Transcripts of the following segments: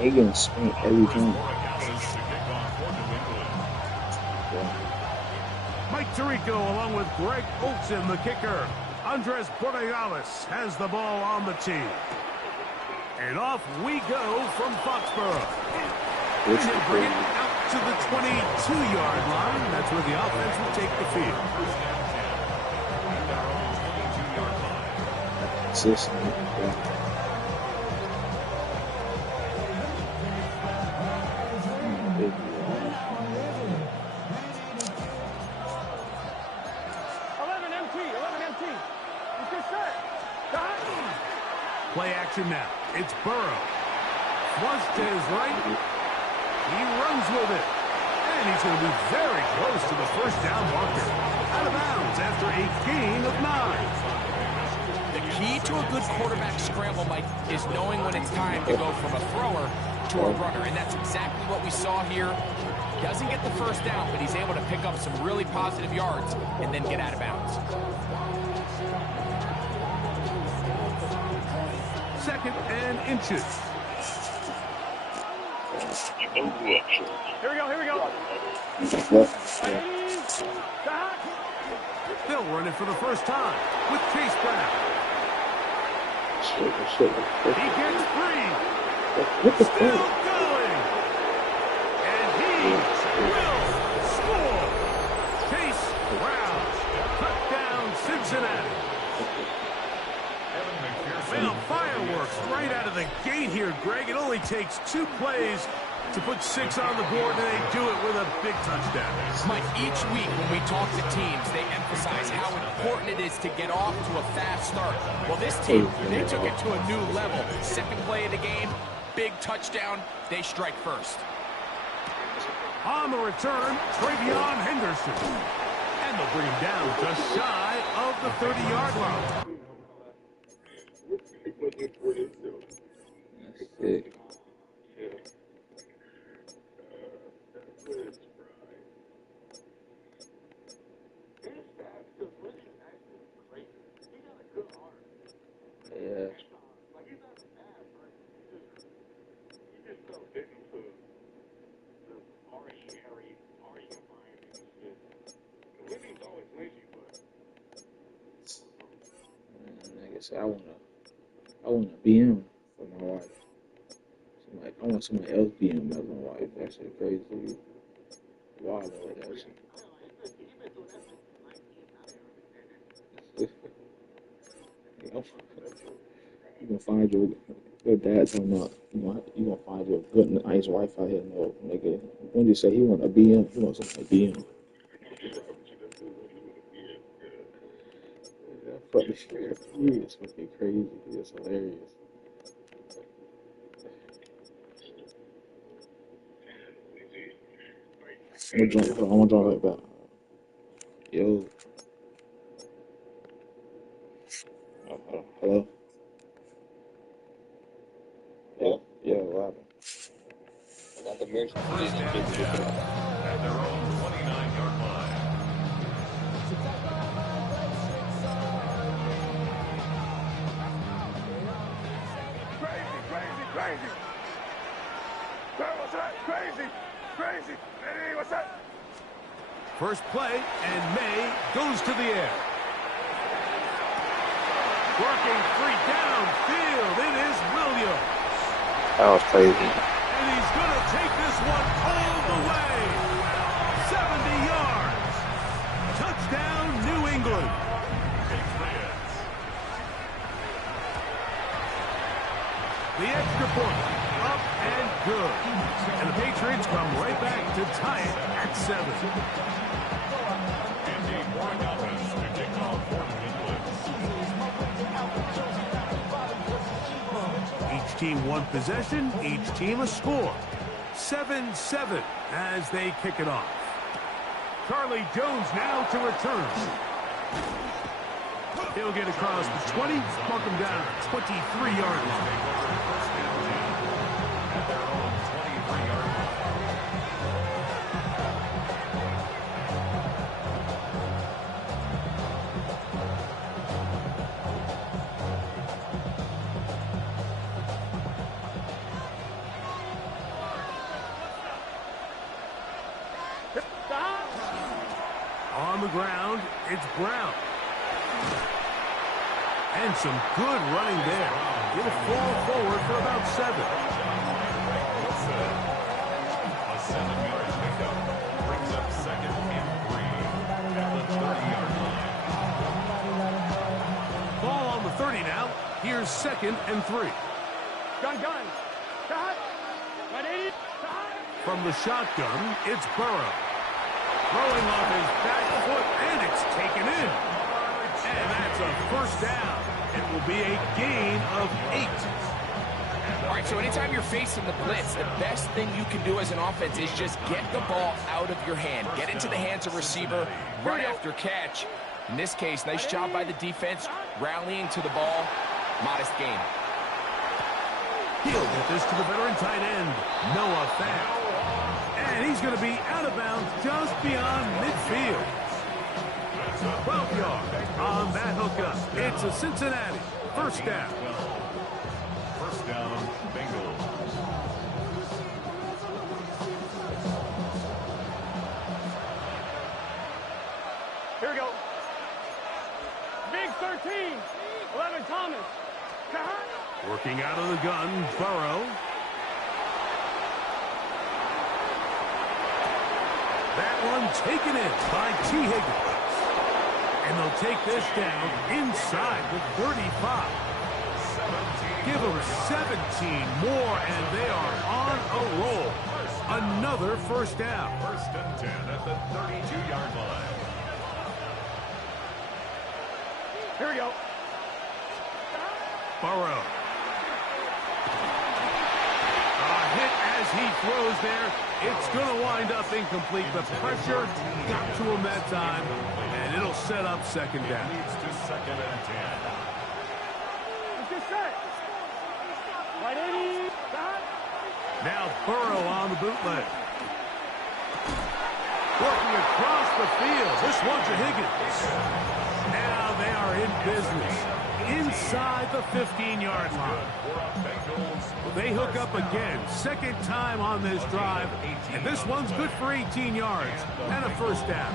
He getting spanked every time. Mike Tirico along with Greg Olson, the kicker. Andres Borregales has the ball on the tee. And off we go from Foxborough. And he'll bring it out to the 22-yard line. That's where the offense will take the field. Play action now. It's Burrow. Flush to his right. He runs with it. And he's going to be very close to the first down marker. Out of bounds after a gain of 9. The key to a good quarterback scramble, Mike, is knowing when it's time to go from a thrower to a runner. And that's exactly what we saw here. Doesn't get the first down, but he's able to pick up some really positive yards and then get out of bounds. Second and inches. Here we go. They'll run it for the first time with Chase Brown. He gets free. Still going. And he will score. Chase Brown. Touchdown, Cincinnati. Well, fireworks right out of the gate here, Greg. It only takes 2 plays to put 6 on the board, and they do it with a big touchdown. Mike, each week when we talk to teams, they emphasize how important it is to get off to a fast start. Well, this team, they took it to a new level. Second play of the game, big touchdown. They strike first. On the return, Travion Henderson. And they'll bring him down just shy of the 30-yard line. Sick. Yeah. Like I said, I want a BM for my wife. I want somebody else BM as my wife. That's crazy. Wow, like that shit. You gonna find your dad talking about you gonna find your good nice wife out here. No, nigga. When you say he want a BM, he wants something BM. That fucking shit. He is fucking crazy. It's hilarious. I'm gonna jump right back. Yo. Hello? Yeah, what happened? I got the merch. At their own 29-yard line. Crazy. What's that? Crazy. Hey, what's that? First play, and May goes to the air. Working free downfield. It is Williams. That was crazy. And he's going to take this one all the way. 70 yards. Touchdown, New England. The extra point, up and good. And the Patriots come right back to tie it at 7. Each team one possession, each team a score. 7-7 as they kick it off. Charlie Jones now to return. He'll get across the 20, mark him down at the 23-yard line. on the ground, it's Brown. And some good running there. He'll fall forward for about 7. A 7-yard pickup brings up 2nd and 3 at the 30-yard line. Ball on the 30 now. Here's 2nd and 3. Gun. Shot. Ready. From the shotgun, it's Burrow. Throwing off his back foot, and it's taken in. And that's a first down. It will be a gain of 8. All right, so anytime you're facing the blitz, the best thing you can do as an offense is just get the ball out of your hand. Get into the hands of receiver, run after catch. In this case, nice job by the defense, rallying to the ball. Modest gain. He'll get this to the veteran tight end, Noah Fant. And he's going to be out of bounds just beyond midfield. 12 yards on that hookup. It's a Cincinnati first down. First down, Bengals. Here we go. Big 13. 11 Thomas. Working out of the gun, Burrow. That one taken in by T. Higgins. And they'll take this down inside the 35. Give them 17 more, and they are on a roll. Another first down. First and 10 at the 32-yard line. Here we go. Burrow. A hit as he throws there. It's going to wind up incomplete. The pressure got to him that time, and it'll set up second down. Leads to 2nd and 10. Let's get set. Right 80. Now Burrow on the bootleg. Working across the field. This one's to Higgins. Now they are in business. Inside the 15-yard line. They hook up again. Second time on this drive. And this one's good for 18 yards and a first down.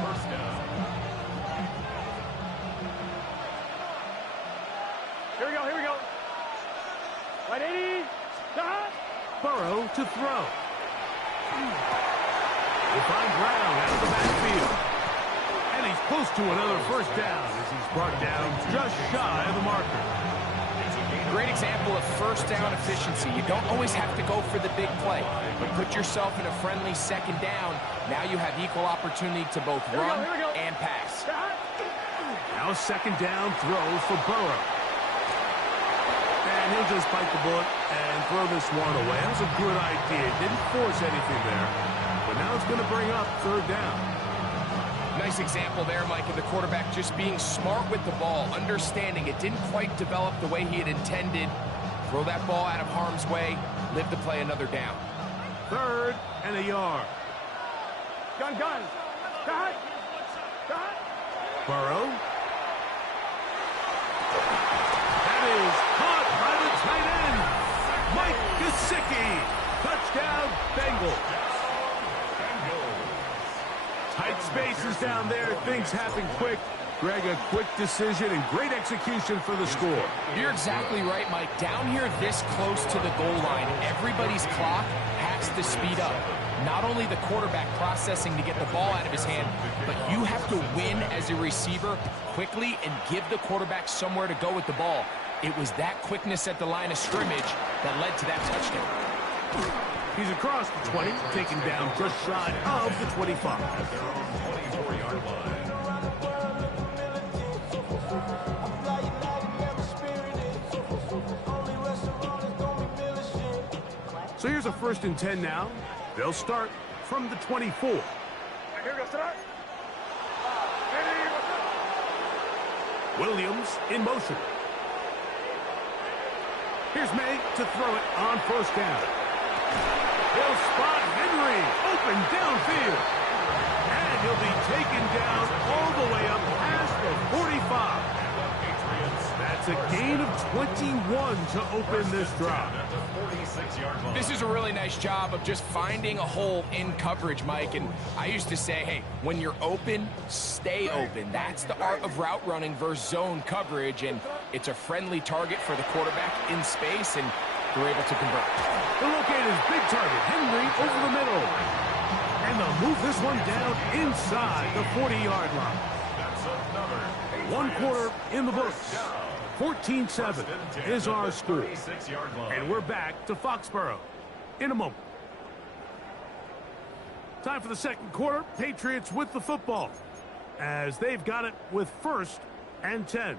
Here we go. Right 80. Burrow to throw. They find Brown out of the backfield. And he's close to another first down as he's brought down just shy of the marker. Great example of first down efficiency. You don't always have to go for the big play, but put yourself in a friendly second down. Now you have equal opportunity to both run and pass. Now a second down throw for Burrow. And he'll just bite the bullet and throw this one away. That was a good idea. Didn't force anything there. But now it's going to bring up third down. Nice example there, Mike, of the quarterback just being smart with the ball, understanding it didn't quite develop the way he had intended. Throw that ball out of harm's way, live to play another down. 3rd and a yard. Gun. Shot. Burrow. That is caught by the tight end, Mike Gesicki. Touchdown, Bengals. Tight spaces down there. Things happen quick. Greg, a quick decision and great execution for the score. You're exactly right, Mike. Down here this close to the goal line, everybody's clock has to speed up. Not only the quarterback processing to get the ball out of his hand, but you have to win as a receiver quickly and give the quarterback somewhere to go with the ball. It was that quickness at the line of scrimmage that led to that touchdown. He's across the 20, taken down just shy of the 25. So here's a 1st and 10 now. They'll start from the 24. Here we go, start. Williams in motion. Here's May to throw it on first down. He'll spot Henry open downfield. And he'll be taken down all the way up past the 45. That's It's a gain of 21 to open this drive. This is a really nice job of just finding a hole in coverage, Mike. And I used to say, hey, when you're open, stay open. That's the art of route running versus zone coverage. And it's a friendly target for the quarterback in space, and they're able to convert. The locate is big target, Henry over the middle. And they'll move this one down inside the 40-yard line. 1 quarter in the books. 14-7 is our score. And we're back to Foxborough in a moment. Time for the second quarter. Patriots with the football as they've got it with 1st and 10.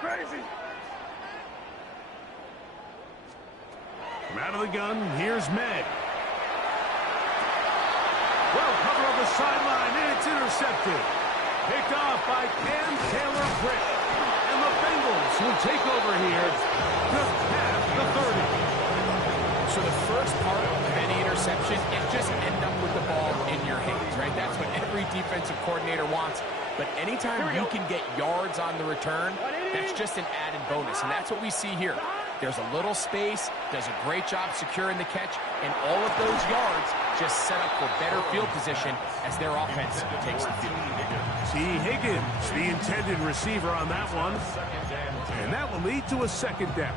Crazy. From out of the gun, here's Meg. Well covered on the sideline, and it's intercepted. Picked off by Cam Taylor-Britt. And the Bengals will take over here just past the 30. So the first part of any interception is just end up with the ball in your hands, right? That's what every defensive coordinator wants. But anytime you can get yards on the return, that's just an added bonus. And that's what we see here. There's a little space, does a great job securing the catch, and all of those yards just set up for better field position as their offense takes the field. T. Higgins, the intended receiver on that one. And that will lead to a 2nd down.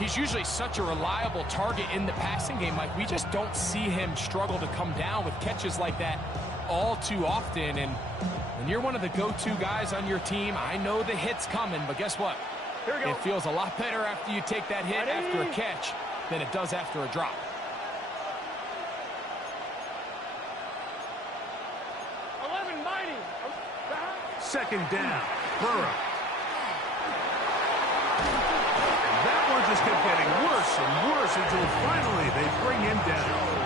He's usually such a reliable target in the passing game. Like, we just don't see him struggle to come down with catches like that all too often. And when you're one of the go-to guys on your team, I know the hit's coming, but guess what? It feels a lot better after you take that hit after a catch than it does after a drop. Second down, Burrow. That one just kept getting worse and worse until finally they bring him down.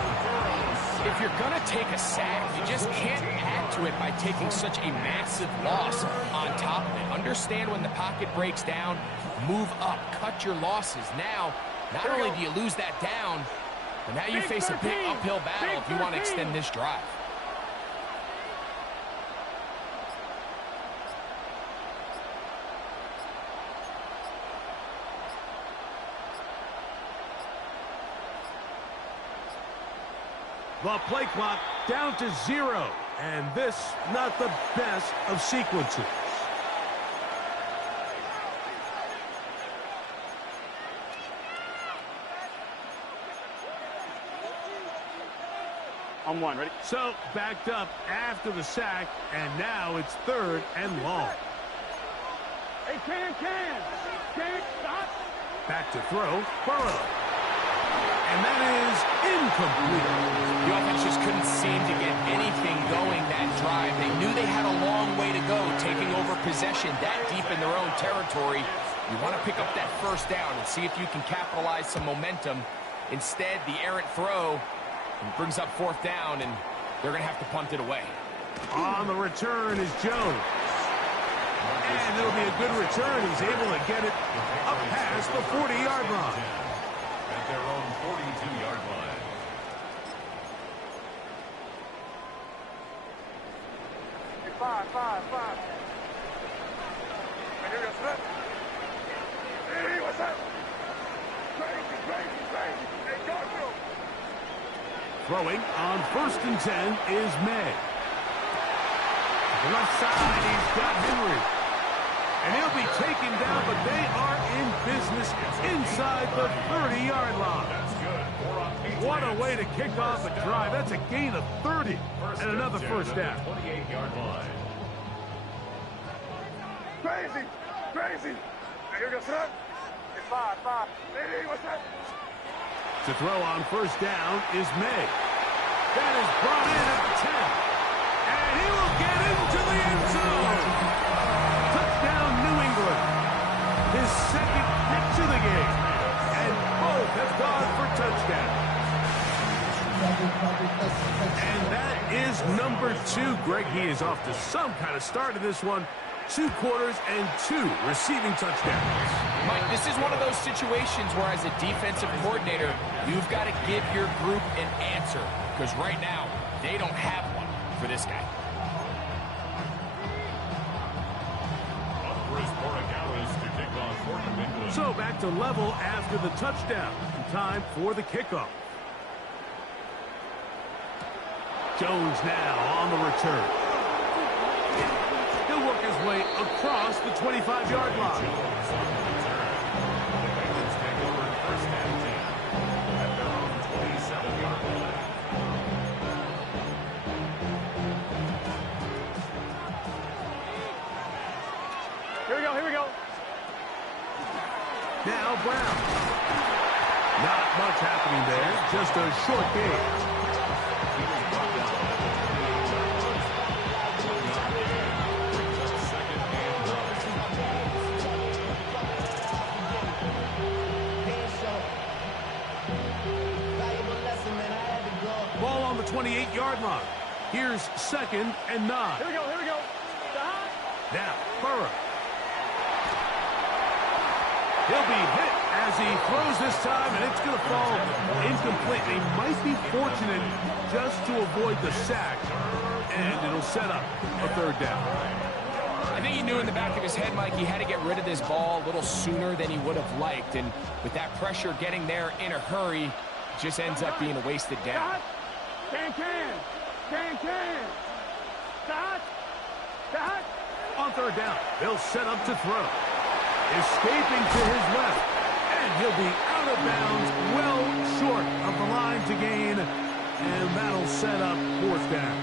If you're going to take a sack, you just can't add to it by taking such a massive loss on top of it. Understand when the pocket breaks down, move up, cut your losses. Now, not only do you lose that down, but now you face a big uphill battle if you want to extend this drive. The play clock down to 0, and this not the best of sequences. On 1, ready? So backed up after the sack, and now it's 3rd and long. Hey, Cam, stop. Back to throw, Burrow. And that is incomplete. The offense just couldn't seem to get anything going that drive. They knew they had a long way to go, taking over possession that deep in their own territory. You want to pick up that 1st down and see if you can capitalize some momentum. Instead, the errant throw brings up 4th down, and they're going to have to punt it away. On the return is Jones. And it'll be a good return. He's able to get it up past the 40-yard line. At their own 42-yard line. Hey, 5. Hey, here we go, set. Hey, what's that? Crazy. Hey, go. Throwing on 1st and 10 is May. The left side, he's got Henry. And he'll be taken down, but they are in business inside the 30-yard line. That's good. What a way to kick off a drive. That's a gain of 30 and another 1st down. 28-yard line. Crazy. Hey, here we go, set. Hey, 5. Hey, what's that? To throw on 1st down is May. That is brought in at the 10. And he will get into the end zone. Touchdown, New England. His 2nd catch of the game. And both have gone for touchdowns. And that is number 2. Greg, he is off to some kind of start in this one. 2 quarters and 2 receiving touchdowns. Mike, this is one of those situations where as a defensive coordinator, you've got to give your group an answer. Because right now, they don't have one for this guy. So back to level after the touchdown. Time for the kickoff. Jones now on the return. He'll work his way across the 25-yard line. Here we go. Now Brown. Not much happening there, just a short game. Ball on the 28-yard line. Here's 2nd and 9. Here we go. Now, Burrow. He'll be hit as he throws this time, and it's going to fall incomplete. He might be fortunate just to avoid the sack, and it'll set up a 3rd down. I think he knew in the back of his head, Mike, he had to get rid of this ball a little sooner than he would have liked, and with that pressure getting there in a hurry, it just ends up being a wasted down. Can. Stop. On 3rd down, they'll set up to throw. Escaping to his left, and he'll be out of bounds, well short of the line to gain, and that'll set up 4th down.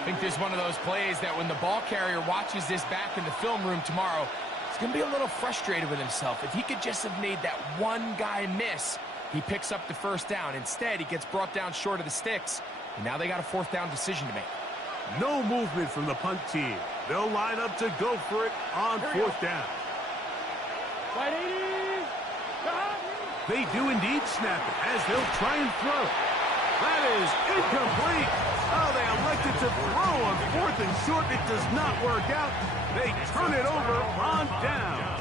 I think this is one of those plays that when the ball carrier watches this back in the film room tomorrow, he's going to be a little frustrated with himself. If he could just have made that one guy miss, he picks up the 1st down. Instead, he gets brought down short of the sticks, and now they got a 4th down decision to make. No movement from the punt team. They'll line up to go for it on 4th down. They do indeed snap it as they'll try and throw. That is incomplete. Oh, they elected to throw on 4th and short. It does not work out. They turn it over on down.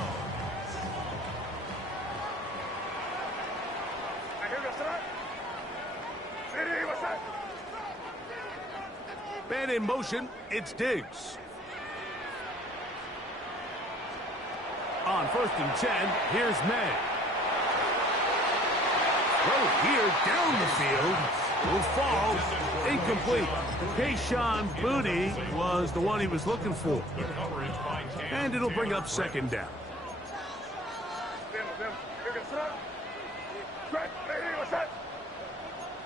Man in motion, it's Diggs. On 1st and 10, here's May. Throw here down the field. Will fall. Incomplete. Kayshon Boutte was the one he was looking for. And it'll bring up 2nd down.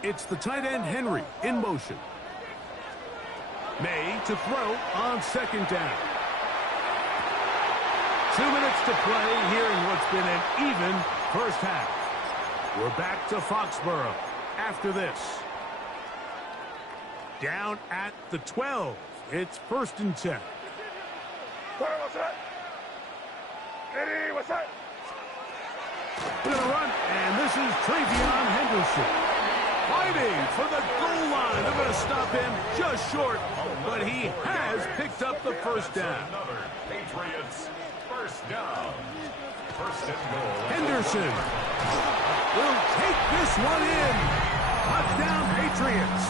It's the tight end Henry in motion. May to throw on 2nd down. 2 minutes to play here in what's been an even first half. We're back to Foxborough after this. Down at the 12. It's 1st and 10. We're going to run, and this is Travion Henderson. Fighting for the goal line. They're going to stop him just short, but he has picked up the 1st down. Patriots, 1st down. 1st and goal. Henderson will take this one in. Touchdown, Patriots.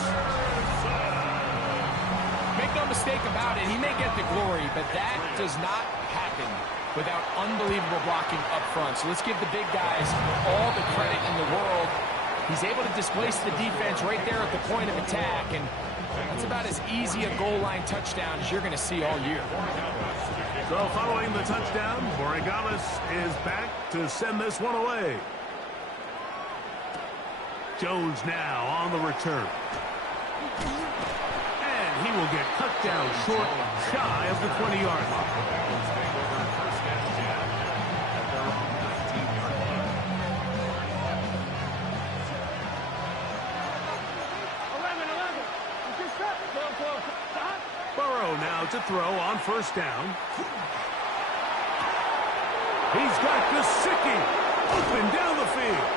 Make no mistake about it, he may get the glory, but that does not happen without unbelievable blocking up front. So let's give the big guys all the credit in the world. He's able to displace the defense right there at the point of attack, and that's about as easy a goal line touchdown as you're going to see all year. So following the touchdown, Borregales is back to send this one away. Jones now on the return. And he will get cut down short, shy of the 20-yard line. Burrow now to throw on 1st down. He's got Gesicki open down the field.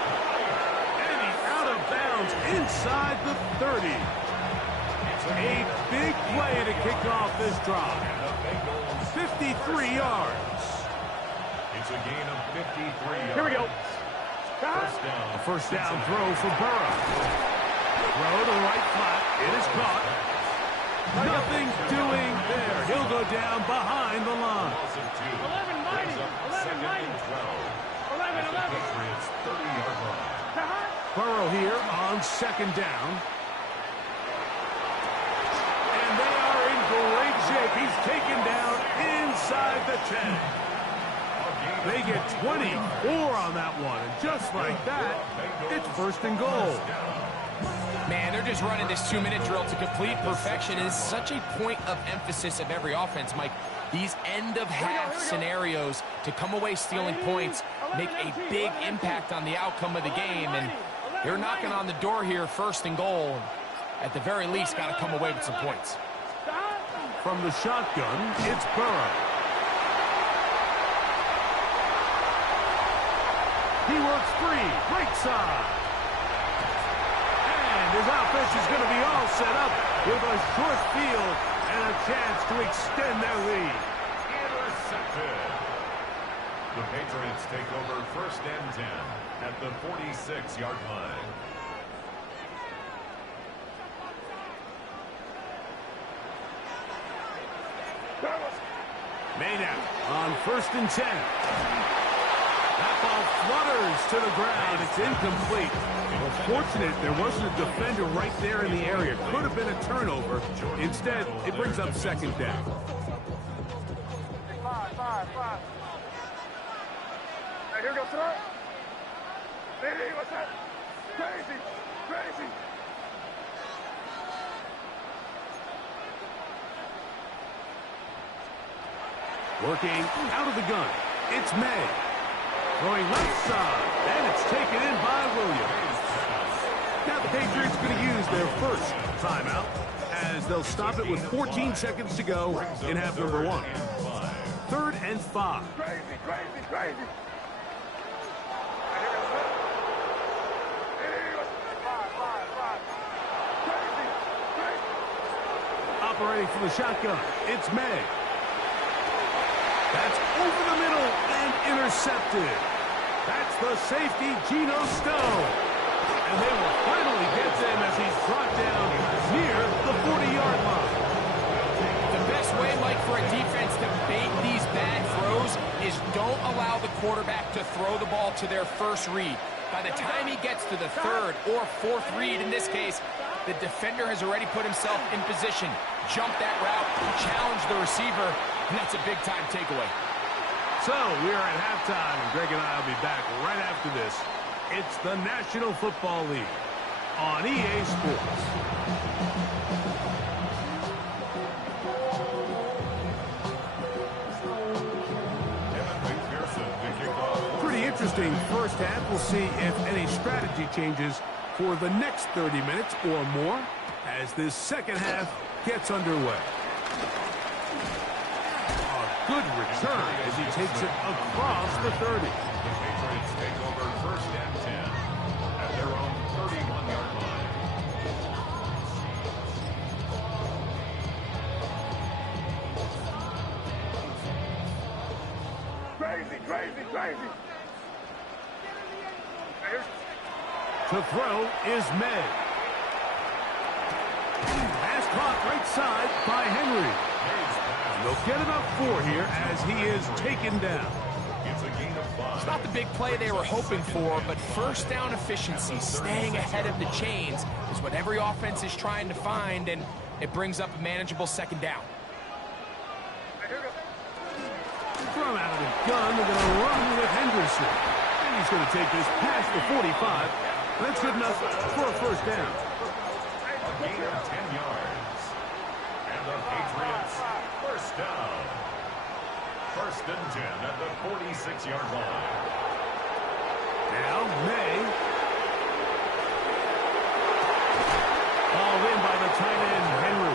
And he's out of bounds inside the 30. A big play to kick off this drive. 53 yards. It's a gain of 53 yards. Here we go. First down. A first down throw for Burrow. Throw to the right flat. It is caught. Nothing doing there. He'll go down behind the line. Loss of 2. 11, Brings up 11, second and 12. 11, At the 11. Patriots' 30-yard line. Burrow here on second down. And they are in great shape. He's taken down inside the 10. They get 24 on that one. And just like that, it's first and goal. Man, they're just running this 2-minute drill to complete perfection. It is such a point of emphasis of every offense, Mike. These end-of-half scenarios to come away stealing points make a big impact on the outcome of the game. And they're knocking on the door here, first and goal. At the very least, got to come away with some points. From the shotgun, it's Burrow. He works free, right side. And his offense is going to be all set up with a short field and a chance to extend their lead. Intercepted. The Patriots take over first and 10 at the 46-yard line. Maynard on first and 10. That ball flutters to the ground. It's incomplete. Well, fortunate there wasn't a defender right there in the area. Could have been a turnover. Instead, it brings up second down. 5. Hey, here we go, sir. Hey, what's that? Crazy. Working out of the gun. It's May. Throwing left side. And it's taken in by Williams. Now the Patriots going to use their first timeout as they'll stop it with 14 seconds to go in half number 1. 3rd and 5. Crazy. Hey, here we go, sir. Hey, what's that? 5. Operating from the shotgun. It's May. That's over the middle and intercepted. That's the safety, Geno Stone. And they will finally get them as he's brought down near the 40-yard line. The best way, Mike, for a defense to bait these bad throws is don't allow the quarterback to throw the ball to their first read. By the time he gets to the 3rd or 4th read, in this case, the defender has already put himself in position, jumped that route, challenged the receiver, and that's a big-time takeaway. So we are at halftime, and Greg and I will be back right after this. It's the National Football League on EA Sports. Pretty interesting first half. We'll see if any strategy changes for the next 30 minutes or more as this second half gets underway. A good return as he takes it across the 30. The Patriots take over first and 10 at their own 31-yard line. Crazy. To throw is May. Pass caught right side by Henry. And they'll get enough for here as he is taken down. It's a gain of 5. It's not the big play they were hoping for, but first down efficiency, staying ahead of the chains, is what every offense is trying to find, and it brings up a manageable second down. From out of the gun, they're going to run with Henderson. And he's going to take this past the 45. And that's good enough for a first down. A gain of 10 yards. And the Patriots first down. First and 10 at the 46-yard line. Now May. Hauled in by the tight end, Henry.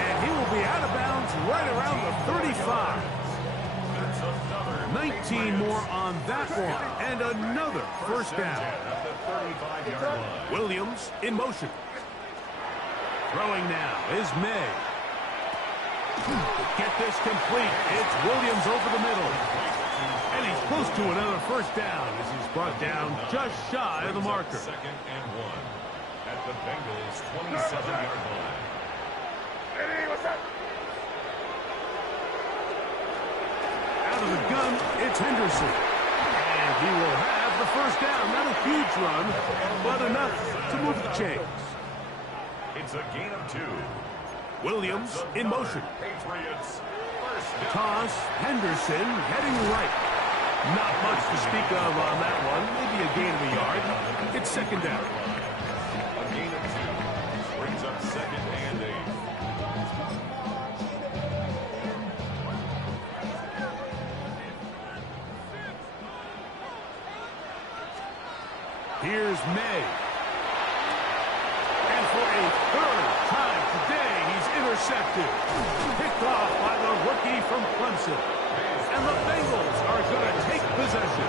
And he will be out of bounds right around the 35. 19 more on that one, and another first down. Williams in motion. Throwing now is May. Get this complete. It's Williams over the middle. And he's close to another first down as he's brought down just shy of the marker. Second and 1 at the Bengals' 27-yard line. Hey, what's up? Out of the gun, it's Henderson. And he will have the first down. Not a huge run, but enough to move the chains. It's a gain of 2. Williams in motion. Patriots first down. Toss, Henderson heading right. Not much to speak of on that one. Maybe a gain of a yard. It's second down. A gain of 2 brings up second and 8. Here's May. And for a third time today, he's intercepted. Picked off by the rookie from Clemson. And the Bengals are going to take possession.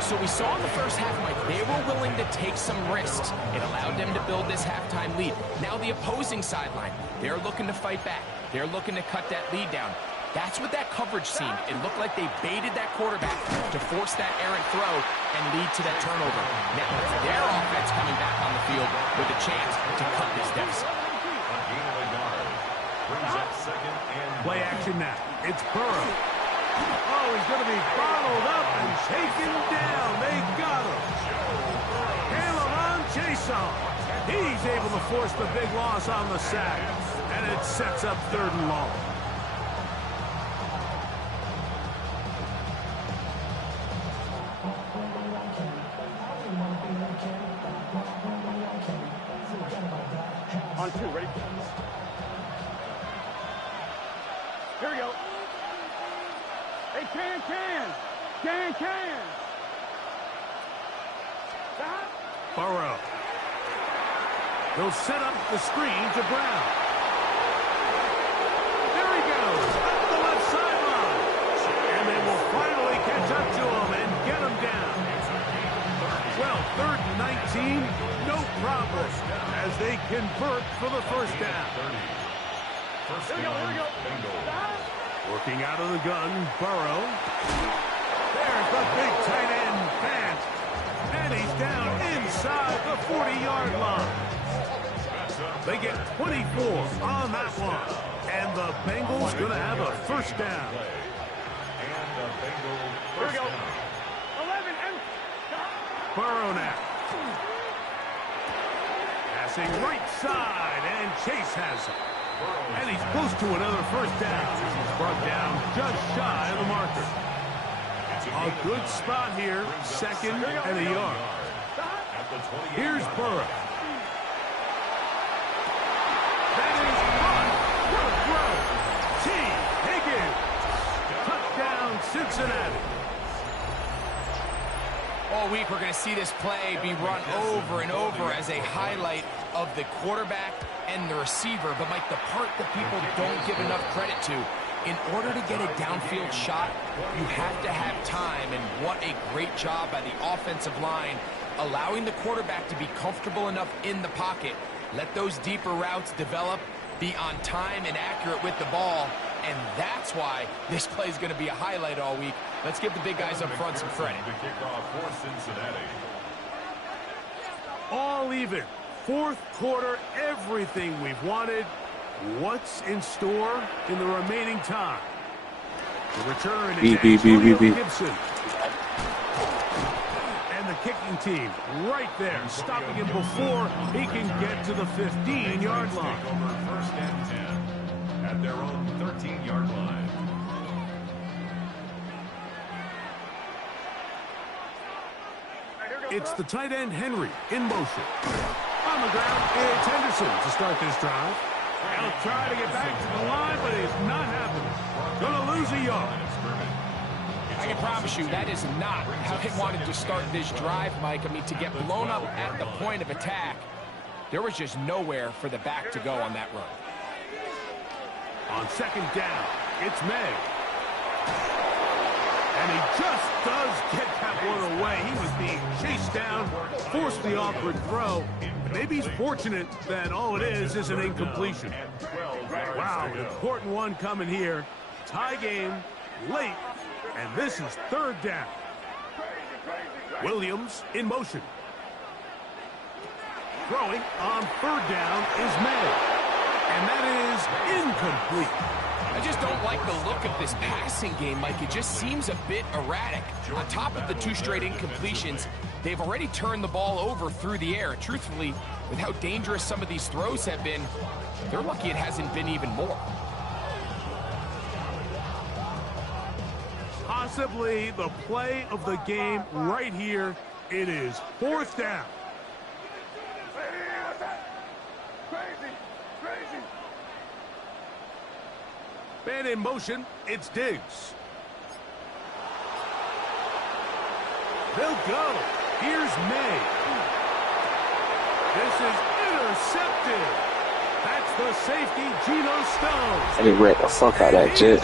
So we saw in the first half, Mike, they were willing to take some risks. It allowed them to build this halftime lead. Now the opposing sideline, they're looking to fight back. They're looking to cut that lead down. That's what that coverage seemed. It looked like they baited that quarterback to force that errant throw and lead to that turnover. Now it's their offense coming back on the field with a chance to cut this deficit. A gain of a yard brings up second and Play action now. It's Burrow. Oh, he's going to be bottled up and taken down. They got him. Caleb Chason. He's able to force the big loss on the sack. And it sets up third and long. On 2, ready? Here we go. Hey, can. Stop. Burrow. He'll set up the screen to Brown. There he goes, up the left sideline. And they will finally catch up to him and get him down. Well, third and 19, no problem, as they convert for the first down. First Here we go. Bengals. Stop. Working out of the gun, Burrow. There's the big tight end, Fant. And he's down inside the 40-yard line. They get 24 on that one. And the Bengals going to have a first down. And the Bengals Here we first go. down. 11 and Burrow now. Passing right side, and Chase has him. And he's close to another first down. He's brought down just shy of the marker. A good spot here, second and a yard. At the 28 Here's yard Burrow. line. That is caught. What a throw. T. Higgins. Touchdown, Cincinnati. All week, we're going to see this play be run over and over as a highlight of the quarterback and the receiver. But, Mike, the part that people don't give enough credit to, in order to get a downfield shot, you have to have time. And what a great job by the offensive line, allowing the quarterback to be comfortable enough in the pocket, let those deeper routes develop, be on time and accurate with the ball. And that's why this play is going to be a highlight all week. Let's give the big guys up front some credit. The kickoff for Cincinnati. All even. Fourth quarter, everything we've wanted. What's in store in the remaining time? The return is Antonio Gibson. And the kicking team right there, stopping him before he can get to the 15-yard line. Take over first and 10 at their own 13-yard line. It's the tight end, Henry, in motion. On the ground, it's Henderson to start this drive. He'll try to get back to the line, but it's not happening. Gonna lose a yard. I can promise you that is not how they wanted to start this drive, Mike. I mean, to get blown up at the point of attack, there was just nowhere for the back to go on that run. On second down, it's May. And he just does get that one away. He was being chased down, forced the awkward throw. Maybe he's fortunate that all it is an incompletion. And 12 Wow, an important one coming here. Tie game, late, and this is third down. Williams in motion. Throwing on third down is May. And that is incomplete. I just don't like the look of this passing game, Mike. It just seems a bit erratic. On top of the 2 straight incompletions, they've already turned the ball over through the air. Truthfully, with how dangerous some of these throws have been, they're lucky it hasn't been even more. Possibly the play of the game right here. It is fourth down. Man in motion, it's Diggs. They'll go. Here's May. This is intercepted. That's the safety, Geno Stone. I didn't wreck the fuck out of that jet.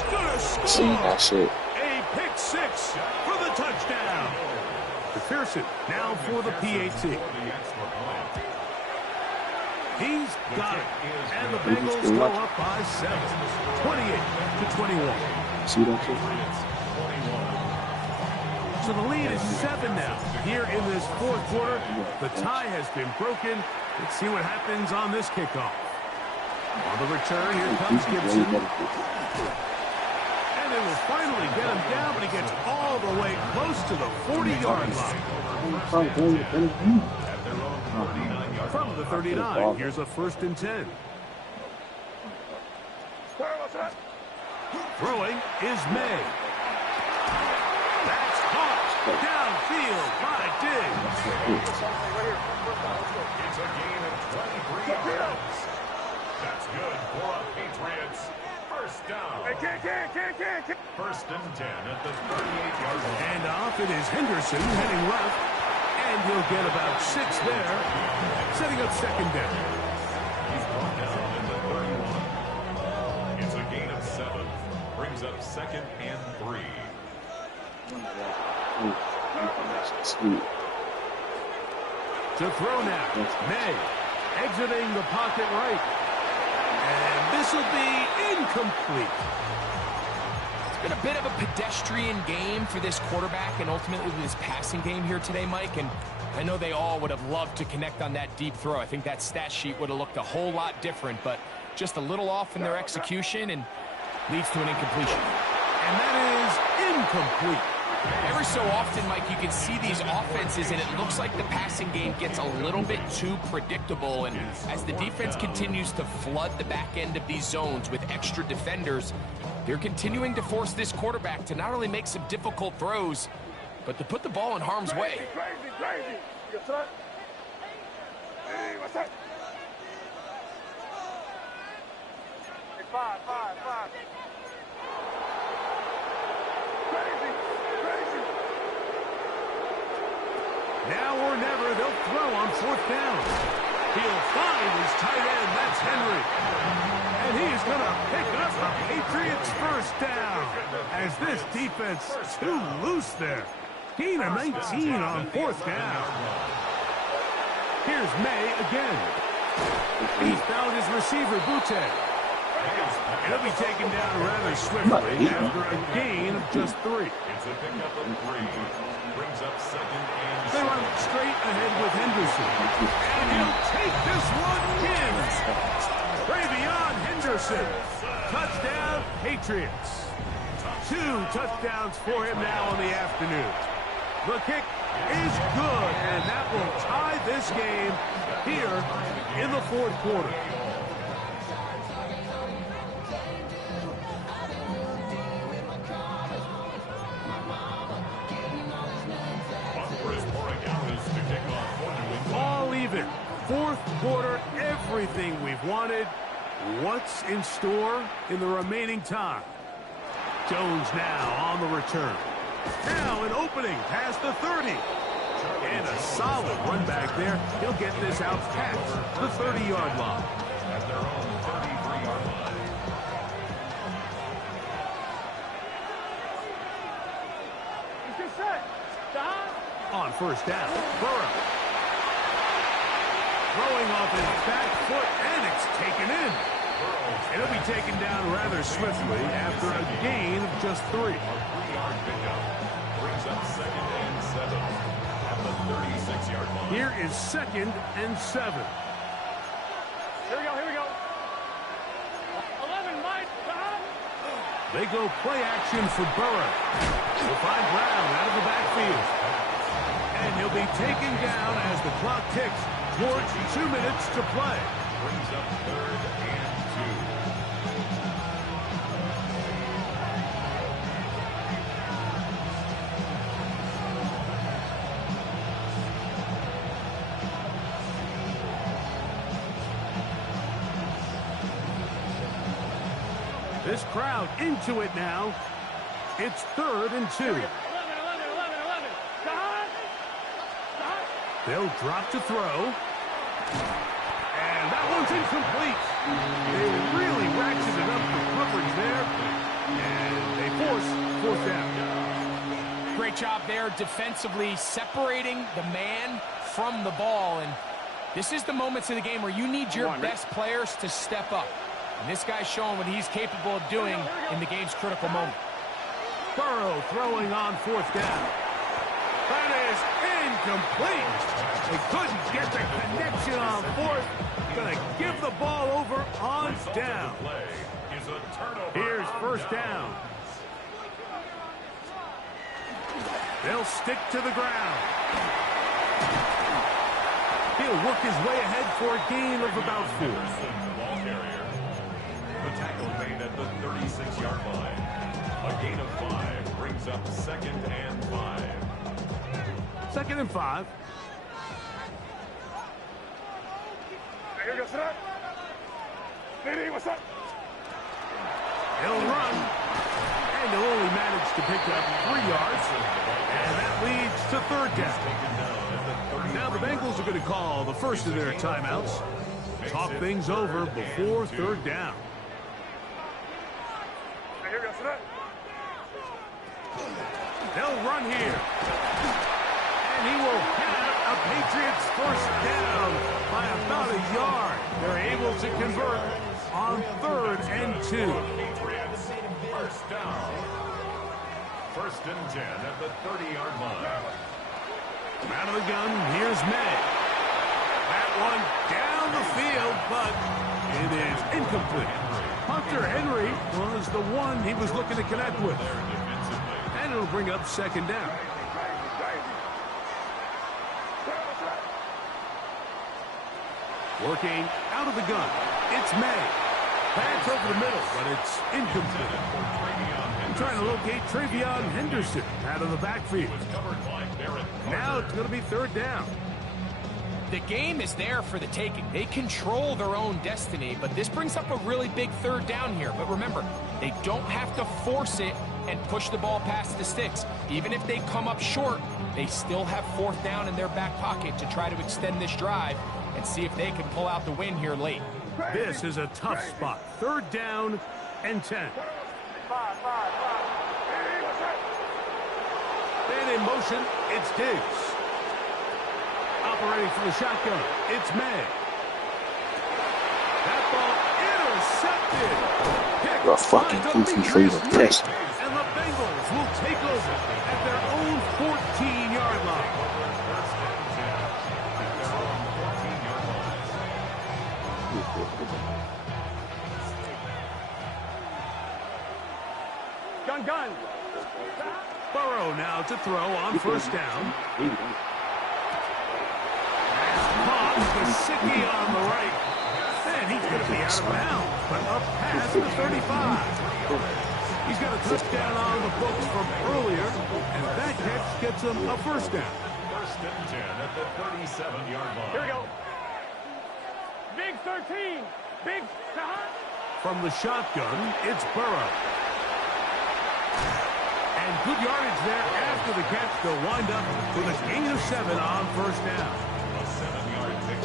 See that shit. A pick 6 for the touchdown. McPherson now for the PAT. He's got it. And the Bengals go up by 7. 28-21. See that shit? So the lead is 7 now. Here in this fourth quarter, the tie has been broken. Let's see what happens on this kickoff. On the return, here comes Gibson. And they will finally get him down, but he gets all the way close to the 40-yard line. From the 39, here's a 1st and 10. Throwing is May. That's caught downfield by Diggs. It's a gain of 23 yards. That's good for the Patriots. First down. First and 10 at the 38-yard line. And off it is Henderson heading left. And he'll get about 6 there. Setting up second down. He's brought down in the 31. It's a gain of 7. Brings up 2nd and 3. To throw now. May exiting the pocket right. And this will be incomplete. It's been a bit of a pedestrian game for this quarterback and ultimately this passing game here today, Mike. And I know they all would have loved to connect on that deep throw. I think that stat sheet would have looked a whole lot different, but just a little off in their execution and leads to an incompletion. And that is incomplete. Every so often, Mike, you can see these offenses, and it looks like the passing game gets a little bit too predictable. And as the defense continues to flood the back end of these zones with extra defenders, they're continuing to force this quarterback to not only make some difficult throws, but to put the ball in harm's way. Crazy. You son. Hey, what's up? Hey, five. Crazy. Now or never, they'll throw on 4th down. He'll find his tight end. That's Henry. And he's going to pick up the Patriots' first down. As this defense too loose there. Gain of 19 on 4th down. Here's May again. He's found his receiver, Butte. He'll be taken down rather swiftly after a gain of just 3. It's a pickup of 3. Brings up 2nd and 7. They run straight ahead with Henderson. And he'll take this one in. Travion Henderson. Touchdown, Patriots. 2 touchdowns for him now in the afternoon. The kick is good, and that will tie this game here in the fourth quarter. All even. Fourth quarter, everything we've wanted. What's in store in the remaining time? Jones now on the return. Now an opening past the 30. And a solid run back there. He'll get this out past the 30-yard line. At their own 33-yard line. On first down, Burrow. Throwing off his back foot, and it's taken in. It'll be taken down rather swiftly after a gain of just 3. A 3-yard pickup brings up 2nd and 7 at the 36-yard line. Here is 2nd and 7. Here we go, here we go. 11, Mike. They go play action for Burrow. He'll find Brown out of the backfield. And he'll be taken down as the clock ticks towards 2 minutes to play. Brings up 3rd and 2. This crowd into it now. It's 3rd and 2. 11. They'll drop to throw. And that one's incomplete. They really ratcheted up the coverage there. And they force 4th down. Great job there defensively, separating the man from the ball. And this is the moments of the game where you need your best players to step up. And this guy's showing what he's capable of doing in the game's critical moment. Burrow throwing on 4th down. That is incomplete. They couldn't get the connection on 4th. Gonna give the ball over on down. Here's 1st down. They'll stick to the ground. He'll work his way ahead for a gain of about 4. The tackle made at the 36-yard line. A gain of 5 brings up 2nd and 5. 2nd and 5. Here we go, son. Diddy, what's up? He'll run. And he'll only manage to pick up 3 yards. And that leads to 3rd down. Now the Bengals are going to call the first of their timeouts. Talk things over before 3rd down. Here we go, son. They'll run here. And he will have a Patriots 1st down by about a yard. They're able to convert on 3rd and 2. Patriots, 1st down. 1st and 10 at the 30-yard line. Out of the gun, here's May. That one down the field, but it is incomplete. Hunter Henry was the one he was looking to connect with. And it'll bring up 2nd down. Working out of the gun. It's May. Pass over the middle, but it's incomplete. Trying to locate Travion Henderson out of the backfield. Now it's going to be 3rd down. The game is there for the taking. They control their own destiny, but this brings up a really big 3rd down here. But remember, they don't have to force it and push the ball past the sticks. Even if they come up short, they still have 4th down in their back pocket to try to extend this drive and see if they can pull out the win here late. This is a tough spot. 3rd down and 10. 5. And in motion, it's Diggs. Operating from the shotgun, it's May. That ball intercepted. You're a fucking goofy freedom test. And the Bengals will take over at their own 14-yard line. Gun. Burrow now to throw on 1st down. Caught Gesicki on the right. And he's going to be out of bounds, but up past the 35. He's got a touchdown on the books from earlier, and that catch gets him a 1st down. 1st and 10 at the 37-yard line. Here we go. Big 13. Big. From the shotgun, it's Burrow. And good yardage there after the catch. They'll wind up with a gain of 7 on 1st down.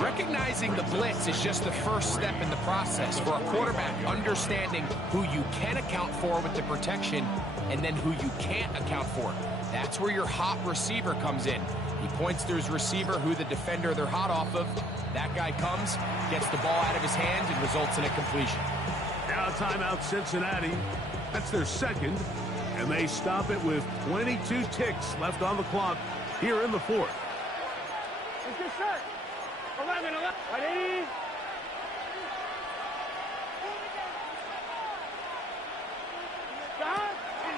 Recognizing the blitz is just the first step in the process for a quarterback, understanding who you can account for with the protection and then who you can't account for. That's where your hot receiver comes in. He points to his receiver, who the defender they're hot off of. That guy comes, gets the ball out of his hands, and results in a completion. Now timeout Cincinnati. That's their second. And they stop it with 22 ticks left on the clock here in the fourth. Let's get set. 11. 180.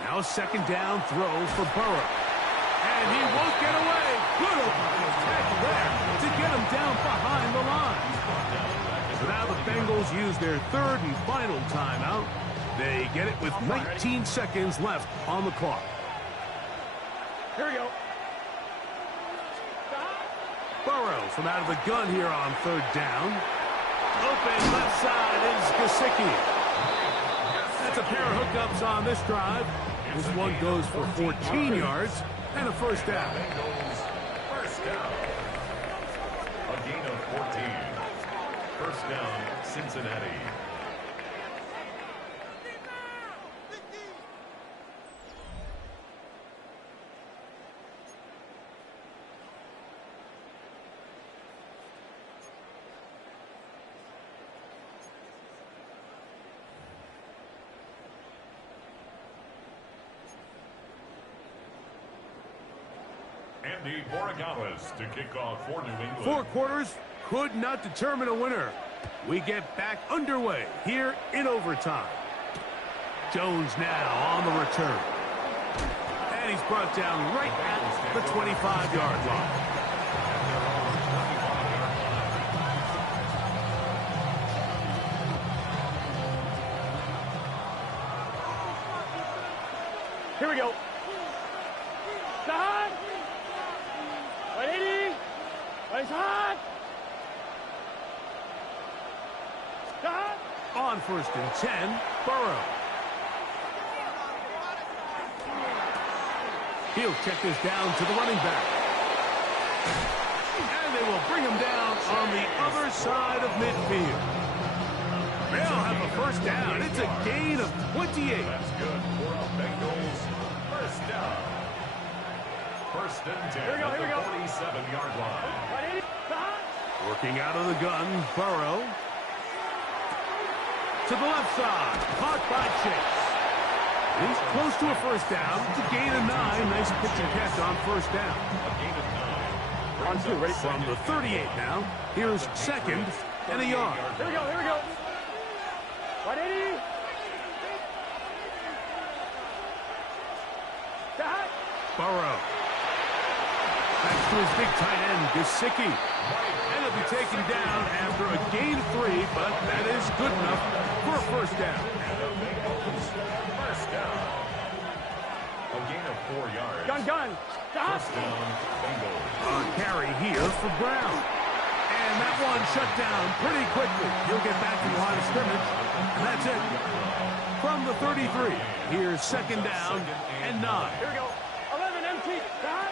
Now a second down throw for Burrow. And he won't get away. Good open tackle there to get him down behind the line. So now the Bengals use their third and final timeout. They get it with 19 seconds left on the clock. Here we go. Burrow from out of the gun here on third down. Open left side is Gesicki. That's a pair of hookups on this drive. This one goes for 14 yards and a first down. First down. A gain of 14. First down, Cincinnati. Andy Borregales to kick off for New England. 4 quarters could not determine a winner. We get back underway here in overtime. Jones now on the return. And he's brought down right at the 25-yard line. Here we go. Hot. 180. It's hot. Hot. On first and 10, Burrow. He'll check this down to the running back. And they will bring him down on the other side of midfield. They'll have a first down. It's a gain of 28. That's good for the Bengals. First down. First and 10 Here we go, at here we the go. 47-yard line. 180. Hot. Working out of the gun, Burrow. To the left side, caught by Chase. He's close to a first down. It's a gain of 9. Nice pitch and catch on first down. A gain of 9. On two, ready? From the 38 now, here's second and a yard. Here we go, here we go. 180. Hot. Burrow. Back to his big tight end, Gesicki. And he'll be taken down after a gain of 3, but that is good enough for a first down. First down. A gain of 4 yards. Gun. Hot. First down, Bengals. A carry here for Brown. And that one shut down pretty quickly. He'll get back in the line of scrimmage. And that's it. From the 33, here's second down and 9. Here we go. 11 empty. Hot.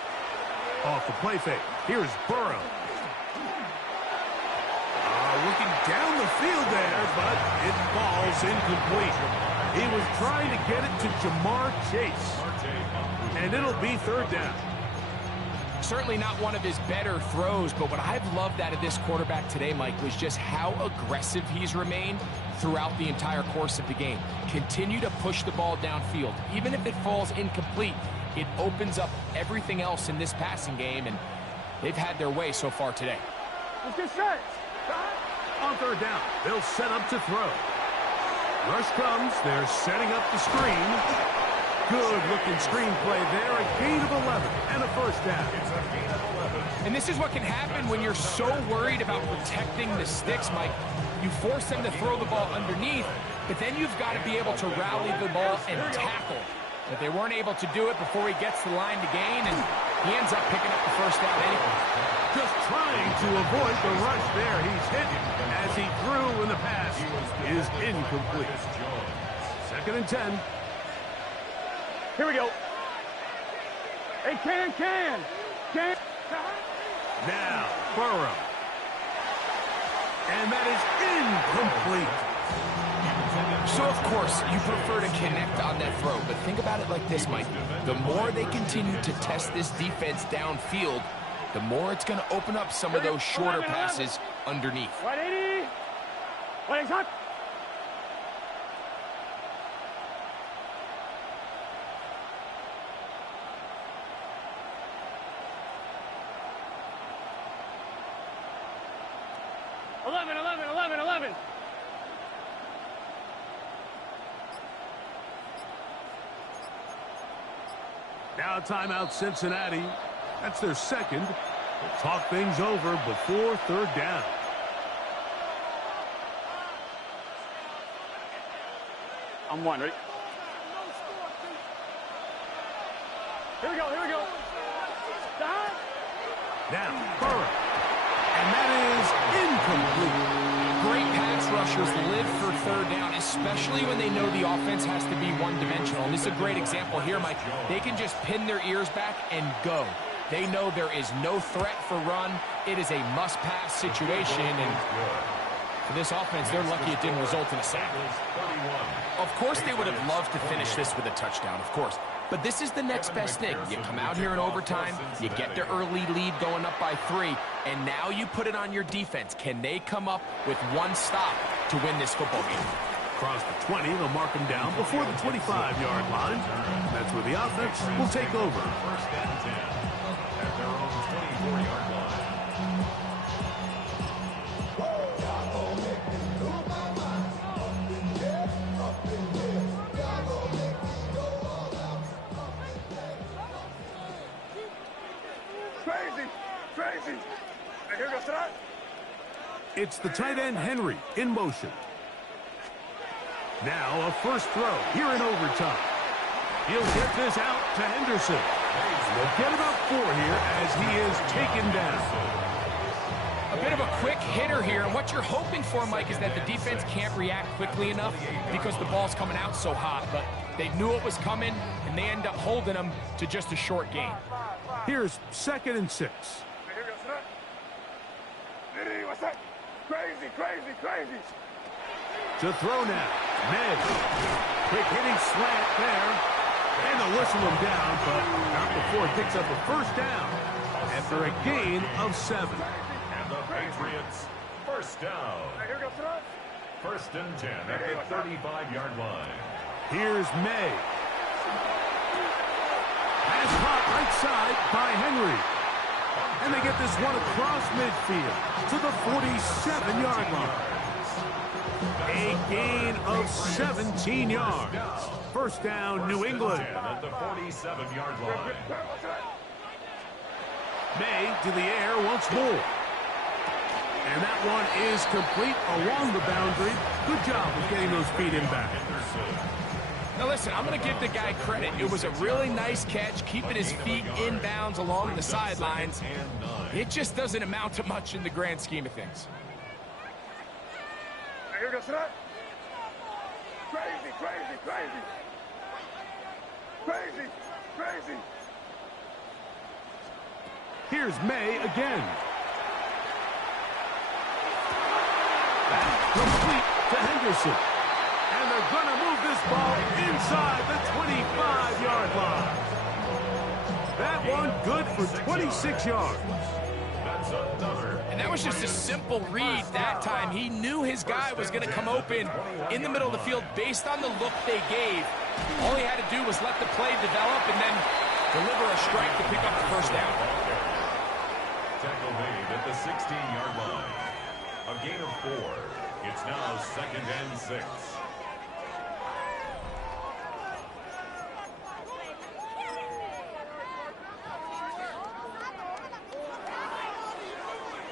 Off the play fake. Here's Burrow. Looking down the field there, but it falls incomplete. He was trying to get it to Jamar Chase. And it'll be third down. Certainly not one of his better throws, but what I've loved out of this quarterback today, Mike, was just how aggressive he's remained throughout the entire course of the game. Continue to push the ball downfield. Even if it falls incomplete, it opens up everything else in this passing game, and they've had their way so far today. Let's get set. On third down, they'll set up to throw. Rush comes, they're setting up the screen. Good-looking screenplay there, a gain of 11 and a first down. And this is what can happen when you're so worried about protecting the sticks, Mike. You force them to throw the ball underneath, but then you've got to be able to rally the ball and tackle. But they weren't able to do it before he gets the line to gain, and he ends up picking up the first down anyway. Just trying to avoid the rush there. He's hit as he threw, and the pass is incomplete. Second and 10. Here we go. Hey, can. Now, Burrow. And that is incomplete. So, of course, you prefer to connect on that throw, but think about it like this, Mike. The more they continue to test this defense downfield, the more it's going to open up some of those shorter passes underneath. 180. 180. 11, 11, 11, 11. Now timeout Cincinnati. That's their second. They'll talk things over before third down. I'm one, ready? Here we go, here we go. Stop. Now, Burrow. And that is incomplete. Great pass rushers live for third down, especially when they know the offense has to be one-dimensional. And this is a great example here, Mike. They can just pin their ears back and go. They know there is no threat for run. It is a must-pass situation, and for this offense, they're lucky it didn't result in a sack. Of course, they would have loved to finish this with a touchdown, of course. But this is the next best thing. You come out here in overtime, you get the early lead going up by 3, and now you put it on your defense. Can they come up with one stop to win this football game? Across the 20, they'll mark him down before the 25-yard line. That's where the offense will take over. First and 10 at their own 24-yard line. Crazy. Hey, here goes that. It's the tight end, Henry, in motion. Now a first throw here in overtime. He'll get this out to Henderson. They'll get about 4 here as he is taken down. A bit of a quick hitter here, and what you're hoping for, Mike, is that the defense can't react quickly enough because the ball's coming out so hot, but they knew it was coming, and they end up holding them to just a short gain. Here's 2nd and 6. Hey, here goes that. Hey, what's that? Crazy. To throw now. Ned. Quick hitting slant there. And they'll whistle him down, but not before it picks up a first down after a gain of 7. And the Patriots, first down. Hey, here goes that. First and 10 at the 35-yard line. Here's May. Pass caught right side by Henry. And they get this one across midfield to the 47-yard line. A gain of 17 yards. First down, New England. At the 47-yard line. May to the air once more. And that one is complete along the boundary. Good job of getting those feet in back. Now listen, I'm going to give the guy credit. It was a really nice catch, keeping his feet inbounds along the sidelines. It just doesn't amount to much in the grand scheme of things. Hey, here goes that. Crazy. Here's May again. That's complete to Henderson. And they're going to move this ball inside the 25-yard line. That one good for 26 yards. That's another. And that was just a simple read that time. He knew his guy was going to come open in the middle of the field based on the look they gave. All he had to do was let the play develop and then deliver a strike to pick up the first down. Tackle made at the 16-yard line. A gain of 4. It's now 2nd and 6.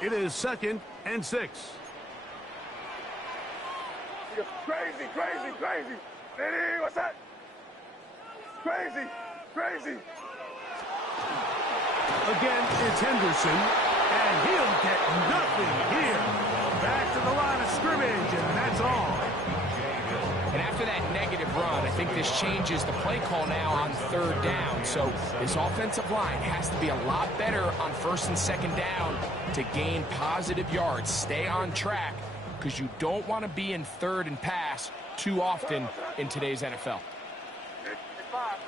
It is 2nd and 6. Crazy. Hey, what's that? Crazy. Again, it's Henderson, and he'll get nothing here. Back to the line of scrimmage, and that's all. And after that negative run, I think this changes the play call now on third down. So this offensive line has to be a lot better on 1st and 2nd down to gain positive yards. Stay on track because you don't want to be in 3rd and pass too often in today's NFL. Five.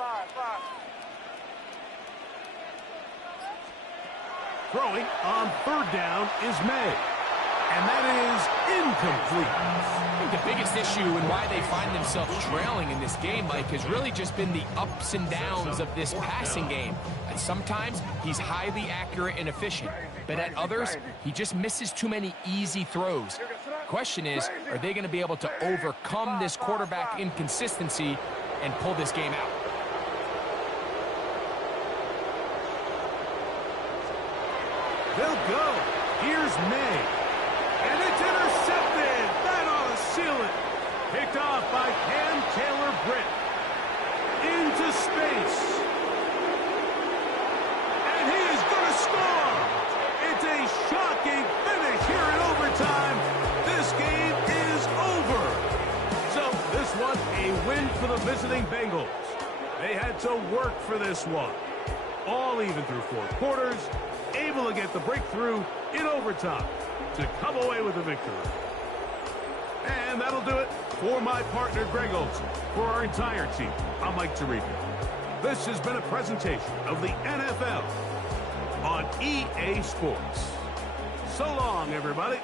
Throwing on 3rd down is May. And that is incomplete. I think the biggest issue and why they find themselves trailing in this game, Mike, has really just been the ups and downs of this passing game. And sometimes he's highly accurate and efficient, but at others, he just misses too many easy throws. Question is, are they going to be able to overcome this quarterback inconsistency and pull this game out? They'll go. Here's May. And it's intercepted. That ought to seal it. Picked off by Cam Taylor-Britt. Into space. And he is going to score. It's a shocking finish here in overtime. This game is over. So this one, a win for the visiting Bengals. They had to work for this one. All even through 4 quarters, able to get the breakthrough in overtime to come away with a victory. And that'll do it for my partner, Greg Olson. For our entire team, I'm Mike Tirico. This has been a presentation of the NFL on EA Sports. So long, everybody.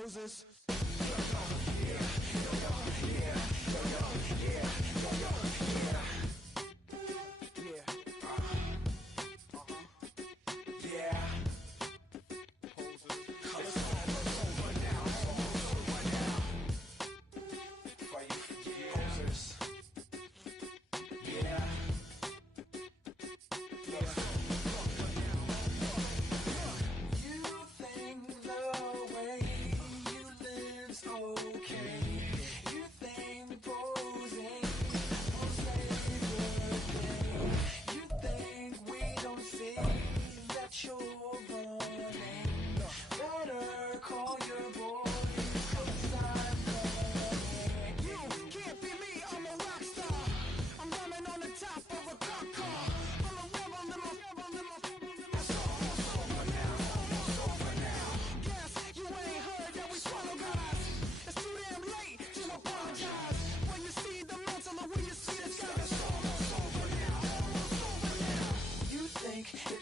poses.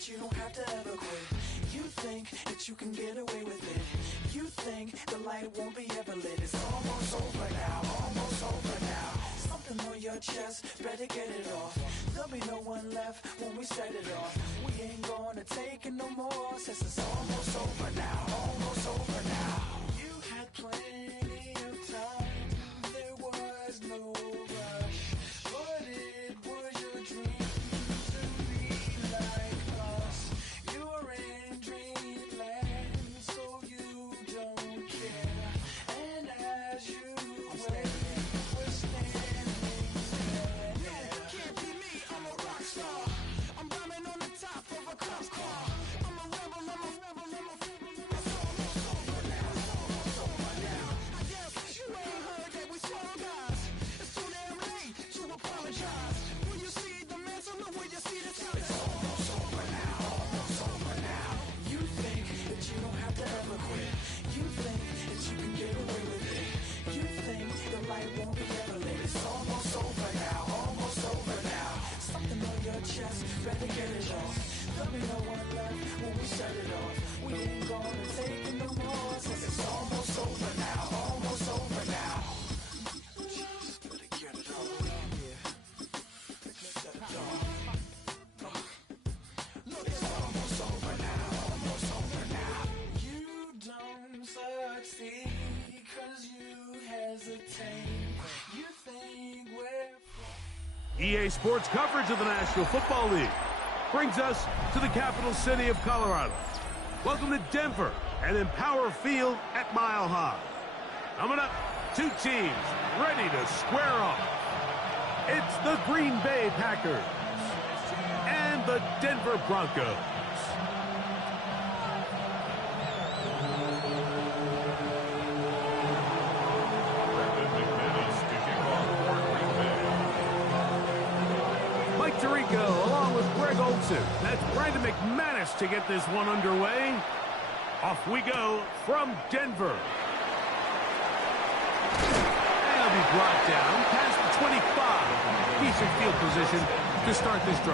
You don't have to ever quit. You think that you can get away with it. You think the light won't be ever lit. It's almost over now, almost over now. Something on your chest, better get it off. There'll be no one left when we set it off. We ain't gonna take it no more, since it's almost over now, almost over now. You had plenty of time, there was no rush, but it was your dream to be like us. You're in dreamland, so you don't care. And as you wait, we're standing there. You can't be me, I'm a rock star. I'm rhyming on the top of a cop car. I'm a rebel, I'm a rebel, I'm a rebel. It's almost over now, it's almost over now. I guess you ain't heard that we swallow guys. It's too damn late to apologize. When you see the mantle, know where you see the sun. It's almost over now, almost over now. You think that you don't have to ever quit. You think that you can get away with it. You think the light won't be ever lit. It's almost over now, almost over now. Something on your chest, better get it off. There'll be no one left when we set it off. We ain't gonna take it no more, since it's almost over now, almost over now. Better get it off. Set it off. Look, it's almost over now, almost over now. You don't succeed, 'cause you hesitate. You think we're EA Sports coverage of the National Football League brings us to the capital city of Colorado. Welcome to Denver and Empower Field at Mile High. Coming up, two teams ready to square off. It's the Green Bay Packers and the Denver Broncos. Mike Tirico along with Greg Olson. That's Brandon McManus to get this one underway. Off we go from Denver. And he'll be brought down past the 25. Decent field position to start this drive.